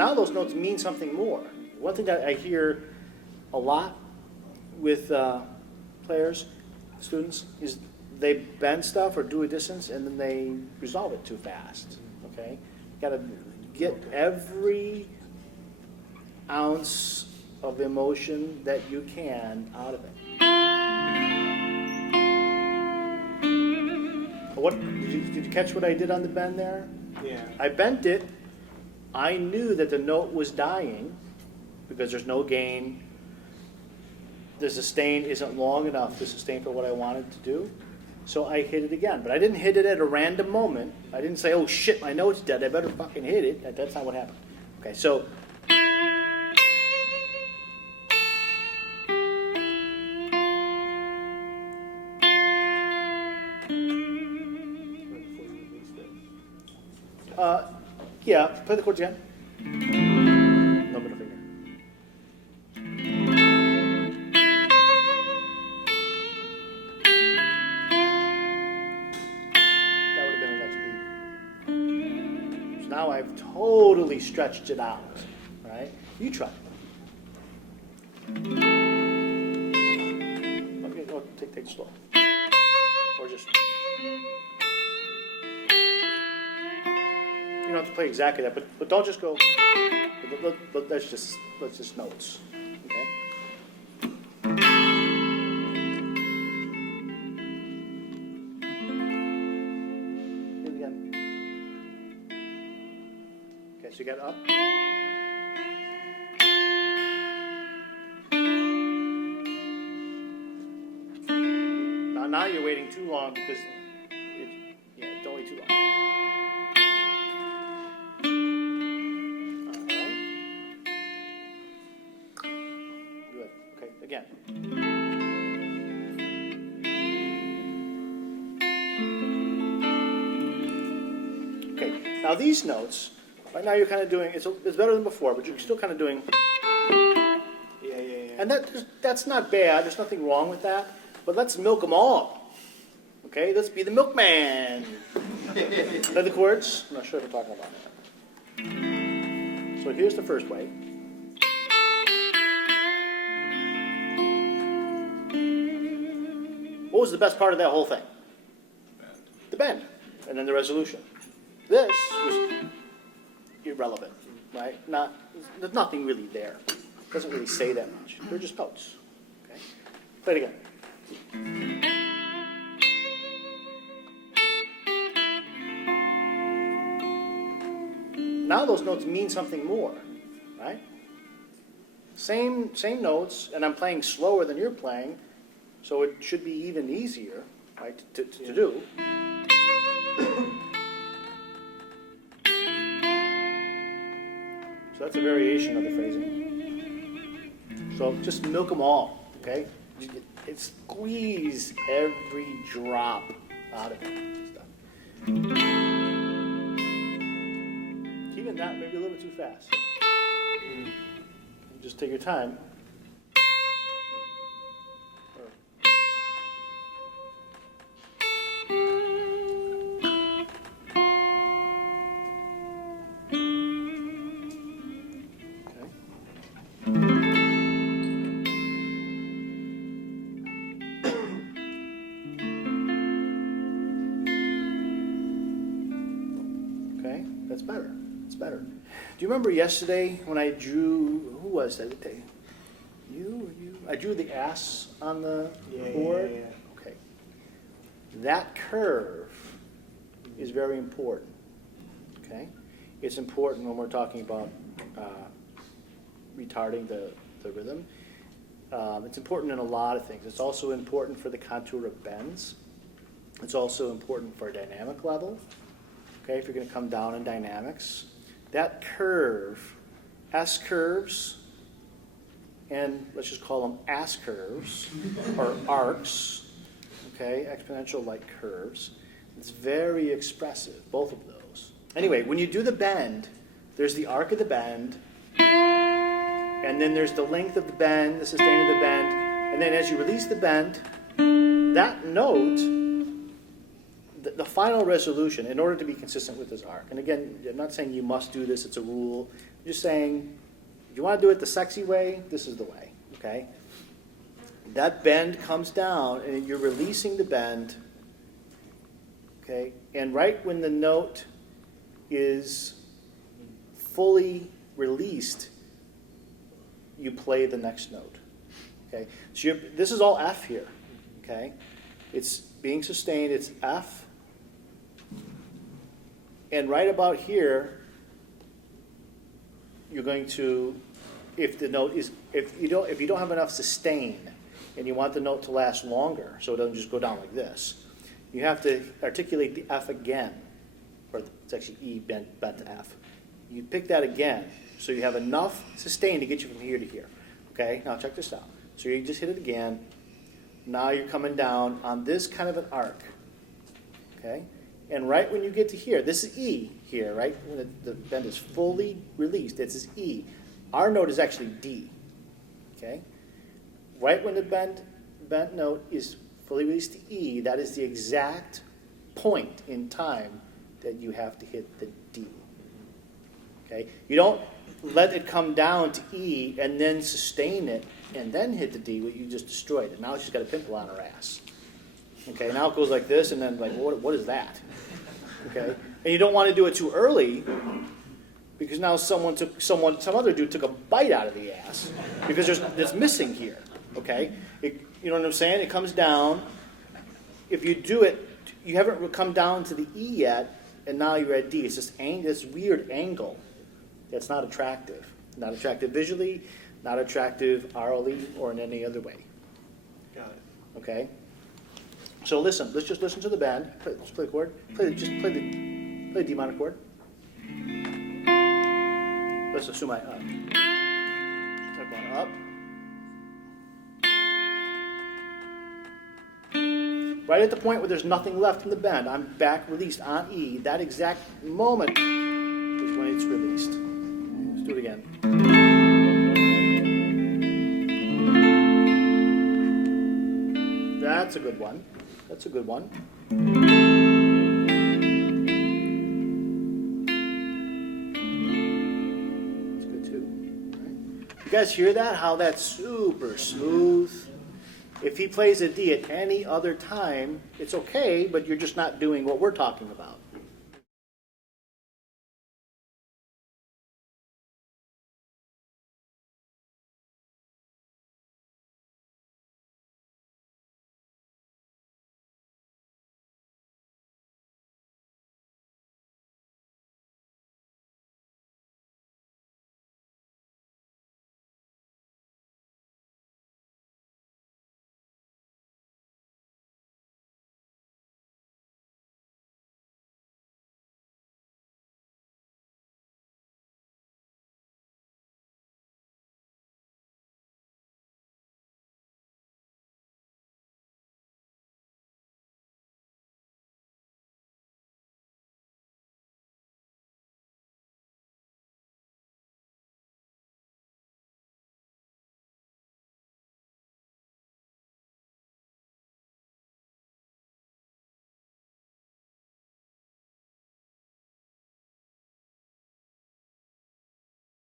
now those notes mean something more. One thing that I hear a lot with players, students, is they bend stuff or do a distance and then they resolve it too fast. Okay, you got to get every ounce of emotion that you can out of it. What did you catch what I did on the bend there? Yeah. I bent it. I knew that the note was dying because there's no gain. The sustain isn't long enough to sustain for what I wanted to do. So I hit it again. But I didn't hit it at a random moment. I didn't say, oh shit, my note's dead, I better fucking hit it. That's not what happened. Okay, so yeah, play the chords again. No middle finger. That would have been the next beat. So now I've totally stretched it out, right? You try. Okay, no, take it slow. Or just. You don't have to play exactly that, but don't just go. That's just notes. Okay. Do it again. Okay, so you got up. Now you're waiting too long because it's only too long. Again. Okay, now these notes, right now you're kind of doing, it's better than before, but you're still kind of doing. Yeah. And that's not bad, there's nothing wrong with that, but let's milk them all. Okay, let's be the milkman. Play the chords? I'm not sure if we're talking about that. So here's the first way. What was the best part of that whole thing? The bend. And then the resolution. This was irrelevant, right? There's nothing really there. It doesn't really say that much. They're just notes. Okay? Play it again. Now those notes mean something more, right? Same notes, and I'm playing slower than you're playing. So it should be even easier, right, to do. So that's a variation of the phrasing. So just milk them all, okay? Squeeze every drop out of it. Even that, maybe a little bit too fast. Just take your time. That's better. It's better. Do you remember yesterday when I drew, who was that? You? I drew the ass on the board? Yeah. Okay. That curve is very important. Okay? It's important when we're talking about retarding the rhythm. It's important in a lot of things. It's also important for the contour of bends. It's also important for dynamic level. Okay, if you're going to come down in dynamics, that curve, S curves, and let's just call them ass curves or arcs, okay, exponential-like curves. It's very expressive, both of those. Anyway, when you do the bend, there's the arc of the bend, and then there's the length of the bend, the sustain of the bend, and then as you release the bend, that note, the final resolution, in order to be consistent with this arc, and again, I'm not saying you must do this, it's a rule, Just saying, if you want to do it the sexy way, this is the way, okay? That bend comes down, and you're releasing the bend, okay? And right when the note is fully released, you play the next note, okay? So this is all F here, okay? It's being sustained, it's F. And right about here, you're going to, if the note is, if you don't have enough sustain, and you want the note to last longer, so it doesn't just go down like this, you have to articulate the F again, or it's actually E bent to F. You pick that again, so you have enough sustain to get you from here to here. Okay, now check this out. So you just hit it again. Now you're coming down on this kind of an arc. Okay, and right when you get to here, this is E here, right? When the bend is fully released, this is E. Our note is actually D. Okay, right when the bent note is fully released to E, that is the exact point in time that you have to hit the D. Okay, you don't let it come down to E and then sustain it and then hit the D. Well, you just destroyed it. Now she's got a pimple on her ass. Okay, now it goes like this, and then like, what is that? Okay, and you don't want to do it too early, because now some other dude took a bite out of the ass because it's missing here. Okay, you know what I'm saying? It comes down. If you do it, you haven't come down to the E yet, and now you're at D. It's this weird angle that's not attractive. Not attractive visually, not attractive orally, or in any other way. Got it. Okay? So listen, let's just listen to the band. Let's play the chord. Play the D minor chord. Let's assume up. Start going up. Right at the point where there's nothing left in the bend, I'm back released on E. That exact moment is when it's released. Let's do it again. That's a good one. That's a good one. That's good too. All right. You guys hear that? How that's super smooth? If he plays a D at any other time, it's okay, but you're just not doing what we're talking about.